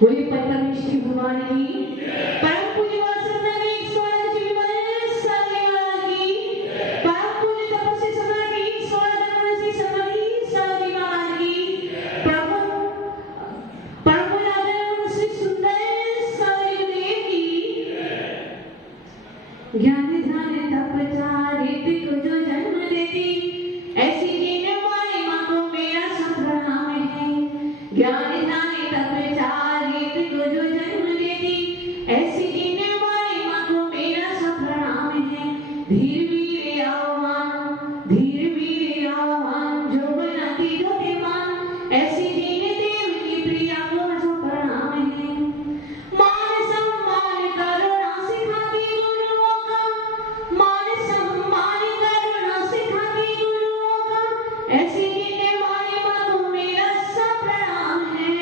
बोलिए पंचमेष्ठी भगवान की परम पूज्य वासुदेव एक स्वर्ण जी बने सदैव की परम पूज्य तपस्वी सम्राट एक स्वर्ण जन्मसी समाधि सदैव की प्रभु परम पूज्य आचार्य श्री सुंदर सदैव की ज्ञान ध्यान तप चारित्र को जो जन्म देती ऐसी जीने वाली मां को मेरा सब प्रणाम है। ज्ञान ध्यान तप ऐसी जीने वाली मां को मेरा सब प्रणाम है। धीर वीर आह्वान जो बनाती जो देवान ऐसी जीने देव की प्रिया को सब प्रणाम है। मान सम्मान करुणा सिखाती गुरुओं का मान सम्मान करुणा सिखाती गुरुओं का ऐसी जीने वाली मां को मेरा सब प्रणाम है।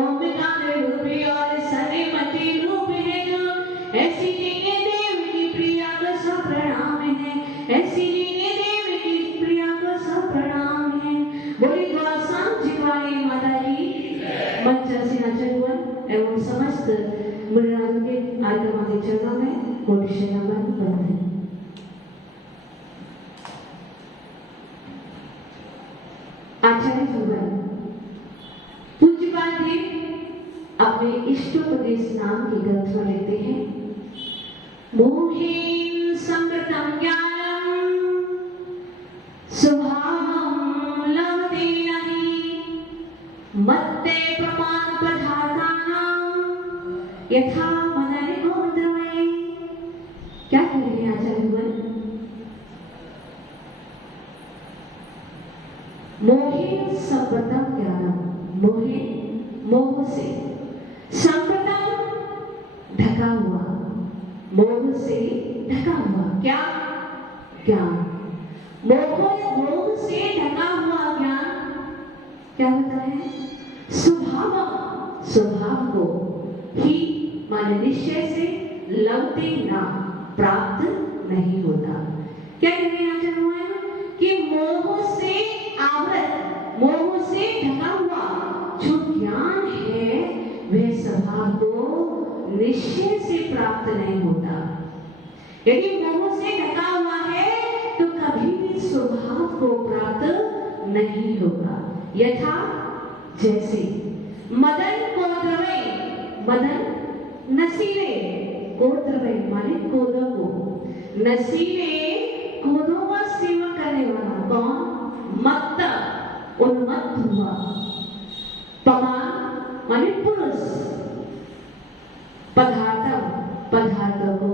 ओम रूपी और सनेमती ऐसी जीने देव की प्रिया को सब प्रणाम है। ऐसी जीने देव की प्रिया को सब प्रणाम है। बोली गोसाम जिवाली माता की मंच से आचरण एवं समस्त मुनिराजों के आत्मा के चरणों में कोटि शरणम करते हैं। आचार्य भगवान पूज्यपाद देव अपने इष्टोपदेश नाम के ग्रंथ में लेते हैं। मोहेन समृतं ज्ञानम स्वभावं लभते नहि मत्ते प्रमाण पदार्थानां यथा मनन गोत्रमय। क्या कह रहे हैं आचार्य भगवान? मोहेन समृतं ज्ञानम मोहे मोह से संप्रदान ढका हुआ मोह से ढका हुआ क्या ज्ञान मोह से ढका हुआ ज्ञान क्या होता है? स्वभाव को ही माने निश्चय से लभते ना प्राप्त नहीं होता। क्या कह रहे हैं आचार्य कि मोह से आवृत मोह से ढका हुआ जो ज्ञान है वह स्वभाव को निश्चय से प्राप्त नहीं होता। यदि मोह से ढका हुआ है तो कभी भी स्वभाव को प्राप्त नहीं होगा। यथा जैसे मदन कोद्रवै मदन नसीले कोद्रवै माने कोदों को नसीले कोदों का सेवन करने वाला कौन? मत्त उन्मत्त हुआ पमान माने पुरुष पदार्थों को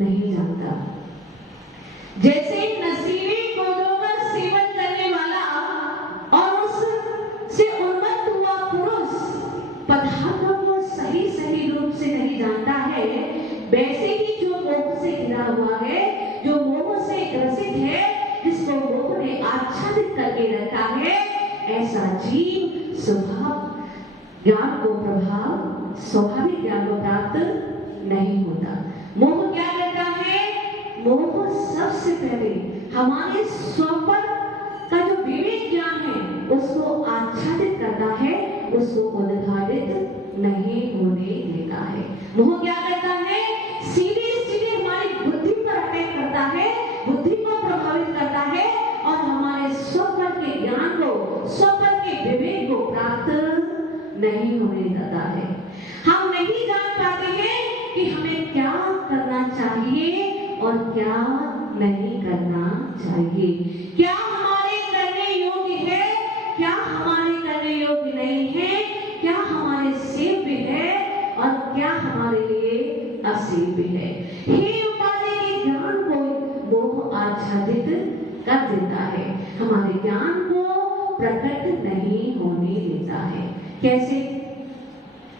नहीं जानता। जैसे नशीले कोदों का सेवन करने वाला और उससे उन्मत्त हुआ पुरुष पदार्थों को सही रूप से नहीं जानता है, वैसे ही जो मोह से घिरा हुआ है जो मोह से ग्रसित है जिसको मोह ने आच्छादित करके रखा है ऐसा जीव स्वभाव ज्ञान को प्रभाव स्वाभाविक ज्ञान को प्राप्त नहीं होता। मोह क्या करता है? मोह सबसे पहले हमारे स्वपर का जो विवेक ज्ञान है उसको आच्छादित करता है, उसको उद्घाटित नहीं होने देता है। मोह क्या करता है? सीधे हमारी बुद्धि पर अटैक करता है, बुद्धि को प्रभावित करता है और हमारे स्वपर के ज्ञान को स्वपर नहीं होने देता है। हम नहीं जान पाते हैं कि हमें क्या करना चाहिए और क्या नहीं करना चाहिए, क्या हमारे करने योग्य है, क्या हमारे करने योग्य नहीं है, क्या हमारे सेव्य है और क्या हमारे लिए असेव्य है। हे उपाधि के ज्ञान को मोह आच्छादित कर देता है, हमारे ज्ञान को प्रकट नहीं होने देता है। कैसे?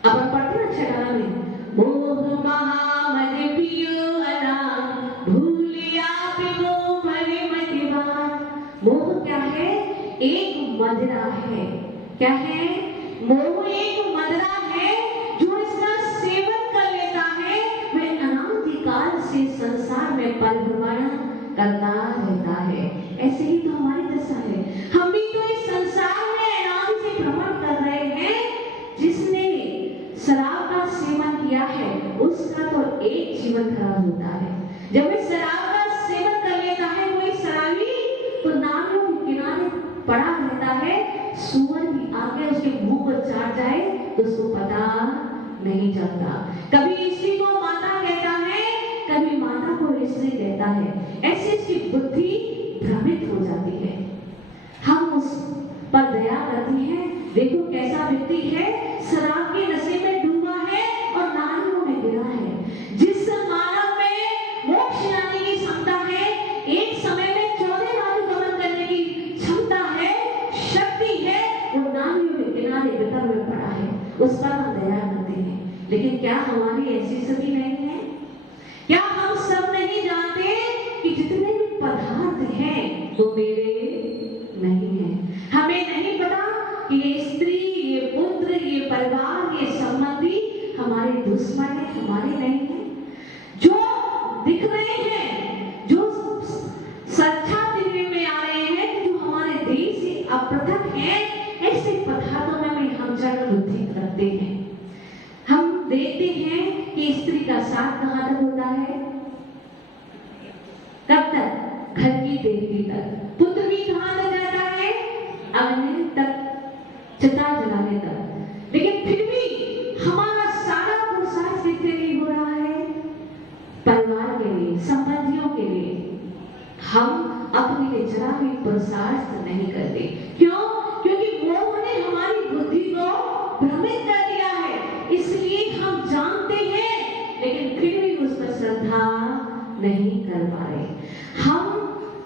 अपन पढ़ते हैं अच्छे गाना में, मोह महामद पियो अनाथ भूलिया पिबो भरे मतिवान। मोह क्या है? एक मदिरा है। क्या है? मोह एक मदिरा है, जो इसका सेवन कर लेता है वह अनादिकाल से संसार में परिभ्रमण करता रहता है। ऐसे ही तो हमारी दशा है, हम भी तो इस संसार में अनादि से भ्रमण कर रहे हैं। जिसने शराब का सेवन किया है उसका तो एक जीवन खराब होता है। जब वह शराब का सेवन कर लेता है कोई शराबी, तो नालियों के किनारे पड़ा रहता है, सूअर भी आके उसके मुंह पर चाट जाए तो उसको पता नहीं चलता। कभी स्त्री को माता कहता है, कभी माता को स्त्री कहता है। ऐसे इसकी बुद्धि भ्रमित हो जाती है। हम उस पर दया करते हैं, देखो कैसा व्यक्ति है, शराब के नशे में डूबा है और नालियों में गिरा है। जिस मानव में मोक्ष लाने की क्षमता है, एक समय में 14 वायु गमन करने की क्षमता है, शक्ति है, वो नालियों के किनारे बितर में पड़ा है, उस पर हम दया करते हैं। लेकिन क्या हमारी ऐसी स्थिति नहीं है? क्या हम सब नहीं जानते कि जितने भी पदार्थ हैं वो मेरे नहीं है? हमें नहीं पता कि ये स्त्री, ये पुत्र, ये परिवार, ये संबंधी हमारे दुश्मन है, हमारे नहीं है। जो दिख रहे हैं, जो साक्षात दिखने में आ रहे हैं, जो हमारे देश से अपृथक हैं, ऐसे पदार्थों में हम जड़ बुद्धि रखते हैं। हम देखते हैं कि स्त्री का साथ कहाँ तक होता है? कब तक? घर की देवती तक। पुत्र भी कहाँ तक जाता है? अग्नि तक, चिता जलाने तक। लेकिन फिर भी हमारा सारा पुरुषार्थ किसके लिए हो रहा है? परिवार के लिए, संबंधियों के लिए। हम अपने लिए जरा भी पुरुषार्थ नहीं करते। क्यों? क्योंकि मोह ने हमारी बुद्धि को भ्रमित कर दिया है। इसलिए हम जानते हैं लेकिन फिर भी उस पर श्रद्धा नहीं कर पा रहे। हम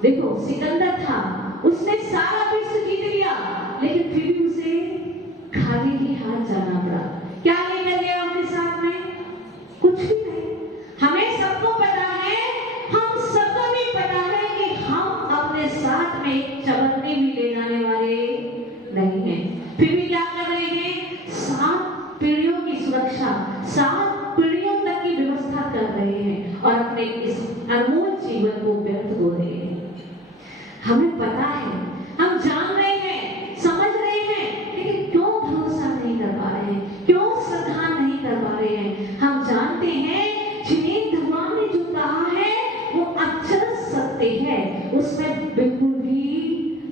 देखो, सिकंदर था, उसने सारा विश्व जीत लिया, लेकिन फिर भी उसे खाली ही हाथ जाना पड़ा। क्या लेकर गया अपने साथ में? कुछ भी नहीं। हमें सबको पता है, हम सबको भी पता है कि हम अपने साथ में एक चवन्नी भी ले जाने वाले नहीं हैं। फिर भी क्या कर रहे हैं? 7 पीढ़ियों की सुरक्षा, 7 पीढ़ियों तक की व्यवस्था कर रहे हैं और अपने इस अनमोल जीवन को व्यर्थ हो रहे हैं। हमें पता है, हम जान रहे हैं, समझ रहे हैं, लेकिन क्यों भरोसा नहीं कर पा रहे हैं? क्यों श्रद्धा नहीं कर पा रहे हैं? हम जानते हैं जिन्हें भगवान ने जो कहा है वो अक्षर सत्य है, उसमें बिल्कुल भी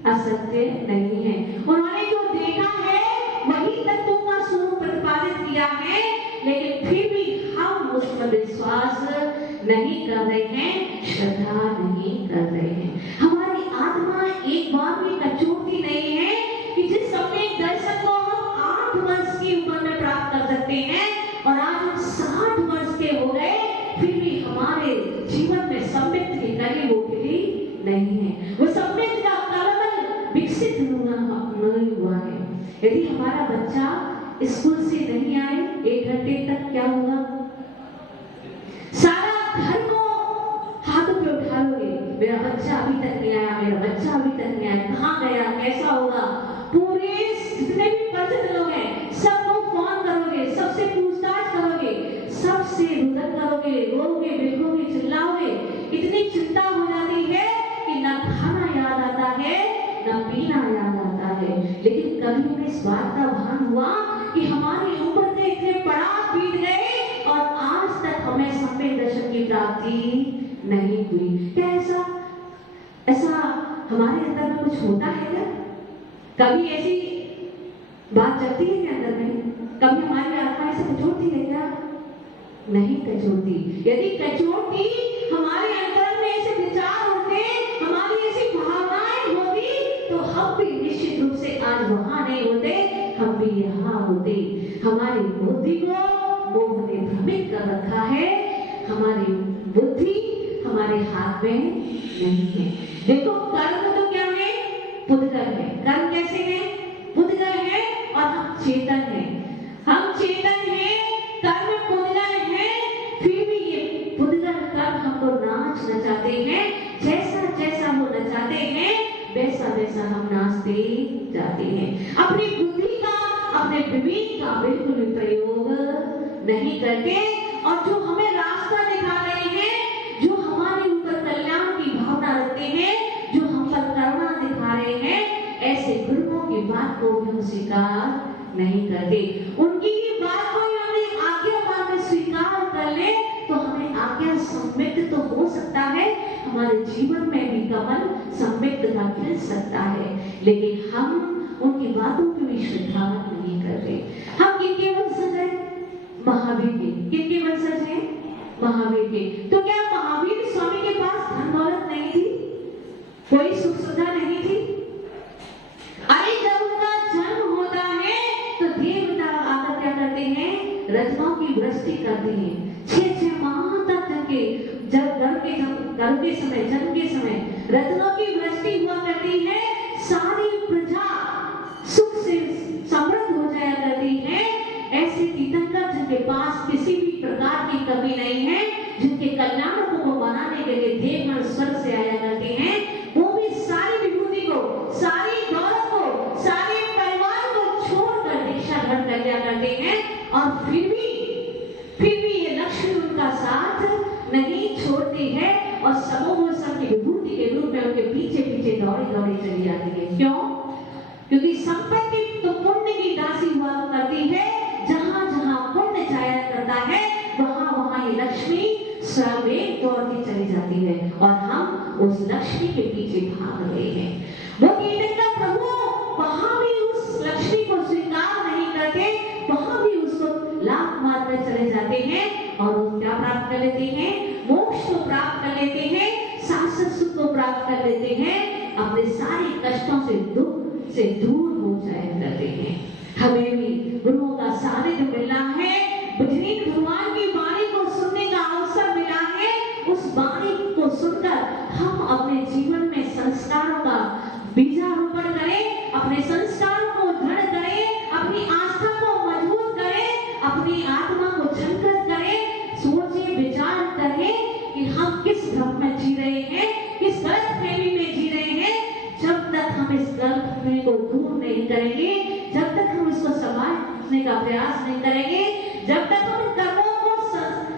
असत्य नहीं है। उन्होंने जो देखा है वही तत्वों का स्वरूप प्रतिपादित किया है, लेकिन फिर भी हम उस पर विश्वास नहीं कर रहे हैं, श्रद्धा नहीं कर रहे हैं। हमारी आत्मा एक बार भी कचोटती नहीं है कि जिस सम्यक दर्शन को हम 8 वर्ष की उम्र में प्राप्त कर सकते हैं और आज हम 60 वर्ष के हो गए, फिर भी हमारे जीवन में सम्यक की कली वो खिली नहीं है। वो सम्यक का कलमल विकसित नहीं हुआ है। यदि हमारा बच्चा स्कूल से नहीं आए 1 घंटे तक, क्या होगा? सारा घर को हाथों पे उठा लोगे, मेरा बच्चा अभी तक नहीं आया, मेरा बच्चा अभी तक नहीं आया, कहाँ गया, कैसा होगा? पूरे जितने भी परिचित लोग हैं सबको फोन करोगे, सबसे पूछताछ करोगे, सबसे रुदन करोगे, रोओगे, बिलकोगे, चिल्लाओगे। इतनी चिंता हो जाती है कि न खाना याद आता है, न पीना याद आता है। लेकिन कभी हमें इस बात का भान हुआ कि हमारी उम्र के इतने पड़ाव बीत गए और आज तक हमें सम्यक दर्शन की प्राप्ति नहीं हुई? क्या ऐसा हमारे अंदर में कुछ होता है क्या? कभी ऐसी बात चलती है क्या अंदर में? कभी हमारी आत्मा ऐसे कचोटती है क्या? नहीं कचोटती। यदि कचोटती, हमारे अंतर में ऐसे विचार होते, हमारी ऐसी भावनाएं होती, तो हम भी निश्चित रूप से आज वहां नहीं होते, हम भी यहाँ होते। हमारी बुद्धि को मोह ने भ्रमित कर रखा है। हमारी बुद्धि हमारे हाथ में नहीं है। देखो कर्म तो क्या है? पुद्गल है। कर्म कैसे है? पुद्गल है और हम चेतन है। हम चेतन है, कर्म पुद्गल है, फिर भी ये पुद्गल कर्म हमको नाच नचाते हैं। जैसा जैसा वो नचाते हैं, वैसा वैसा हम नाचते जाते हैं। अपनी बुद्धि का, अपने विवेक का बिल्कुल भी प्रयोग नहीं करते। और जो हमें रास्ता दिखा रहे हैं, जो हमारे ऊपर कल्याण की भावना रखते हैं, जो हम पर करुणा दिखा रहे हैं, ऐसे गुरुओं की बात को हम स्वीकार नहीं करते। उनकी ही बात को हमने आज्ञा मान स्वीकार कर ले, तो हमें आज्ञा सम्मिलित तो हो सकता है, हमारे जीवन में भी कमल सम्मिलित का खिल सकता है, लेकिन हम उनकी बातों की भी श्रद्धा नहीं कर रहे। हम किनके वंशज हैं? महावीर के। किनके वंशज हैं? महावीर के। तो क्या महावीर स्वामी के पास धन दौलत नहीं थी? कोई सुख सुविधा नहीं थी? अरे जब उनका जन्म होता है तो देवता आकर क्या करते हैं? रत्नों की वृष्टि करते हैं। 6 माह तक जब गर्भ के समय, जन्म के समय रत्नों की वृष्टि हुआ करती है। सारी प्रजा सुख से समृद्ध हो जाया करती है। ऐसे तीर्थंकर जिनके पास किसी भी प्रकार की कमी नहीं है, जिनके कल्याण को बनाने के लिए देवगण स्वर्ग से आया करते हैं, वो भी सारी विभूति को, सारी दौलत को, सारे परिवार को छोड़कर दीक्षा ग्रहण कर लिया करते हैं। और फिर भी ये लक्ष्मी उनका साथ नहीं छोड़ती है और समूह की विभूति के रूप में उनके पीछे पीछे दौड़ी दौड़ी चली जाती है। क्यों? क्योंकि संपत्ति तो पुण्य की राशि हुआ करती है। जहां जहां पुण्य जाया करता है, वहां वहां ये लक्ष्मी स्वयं दौड़ती चली जाती है और हम उस लक्ष्मी के पीछे भाग रहे हैं। वो कीर्तन प्रभु वहां भी उस लक्ष्मी को स्वीकार नहीं करते, वहां भी उसको लात मारकर चले जाते हैं और वो क्या प्राप्त कर लेते हैं? मोक्ष को प्राप्त कर लेते हैं, शाश्वत सुख को प्राप्त कर लेते हैं, अपने सारे कष्टों से, दुख से दूर हो जाया करते हैं। हमें भी गुरुओं का सानिध्य मिला है, जिन भगवान की वाणी को सुनने का अवसर मिला है, उस वाणी को सुनकर हम अपने जीवन में संस्कारों का बीजारोपण करें, अपने संस्कारों को दृढ़ करें, अपनी आस्था को मजबूत करें, अपनी आत्मा को जागृत करें, सोचें, विचार करें कि हम किस भ्रम में जी रहे हैं, किस गलतफहमी में जी रहे हैं। जब तक हम इस गलतफहमी को दूर नहीं करेंगे, जब तक हम इसको समझने का प्रयास नहीं करेंगे, जब तक हम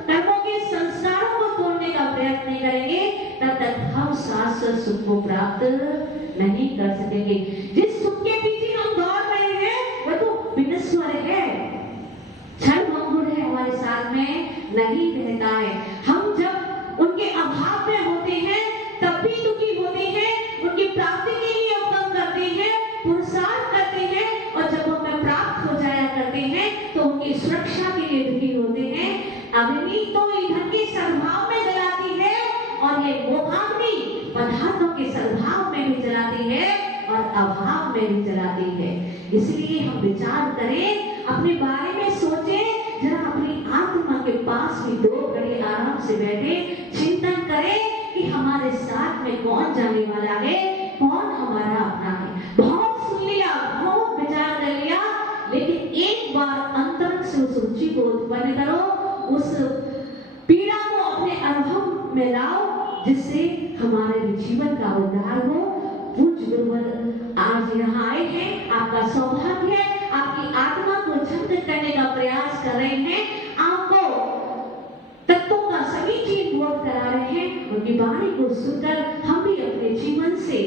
कर्मों के संस्कारों को तोड़ने का प्रयत्न नहीं करेंगे, तब तक हम शाश्वत सुख को प्राप्त नहीं कर सकेंगे। जिस सुख के पीछे हम दौड़ रहे हैं, वह तो विनश्वर है, क्षण भंगुर है, हमारे साथ में नहीं रहता है। हम जब उनके अभाव में होते हैं, तब भी दुखी होते हैं, उनकी प्राप्ति के लिए उपक्रम करते हैं, पुरुषार्थ करते हैं, और जब हमें प्राप्त हो जाया करते हैं तो उनकी सुरक्षा के लिए दुखी होते हैं। अग्नि तो ईंधन के सद्भाव में जलाती है और ये मोहाग्नि पदार्थों के सद्भाव में भी जलाती है और अभाव में भी जलाती है। इसलिए हम विचार करें, अपने बारे में सोचें, जरा अपनी आत्मा के पास भी 2 घड़ी आराम से बैठे चिंतन करें कि हमारे साथ में कौन जाने वाला है, कौन हमारा अपना है। बहुत सुन लिया, बहुत विचार कर लिया, लेकिन एक बार अंतर से उस रुचि को उत्पन्न करो, उस पीड़ा को अपने अनुभव में लाओ, जिससे हमारे जीवन का उद्धार हो। पूज्य गुरुवर आज यहाँ आए हैं, आपका सौभाग्य है, आपकी आत्मा को जागृत करने का प्रयास कर रहे हैं, आपको तत्वों का सभी चीज बोध करा रहे हैं। उनकी वाणी को सुनकर हम भी अपने जीवन से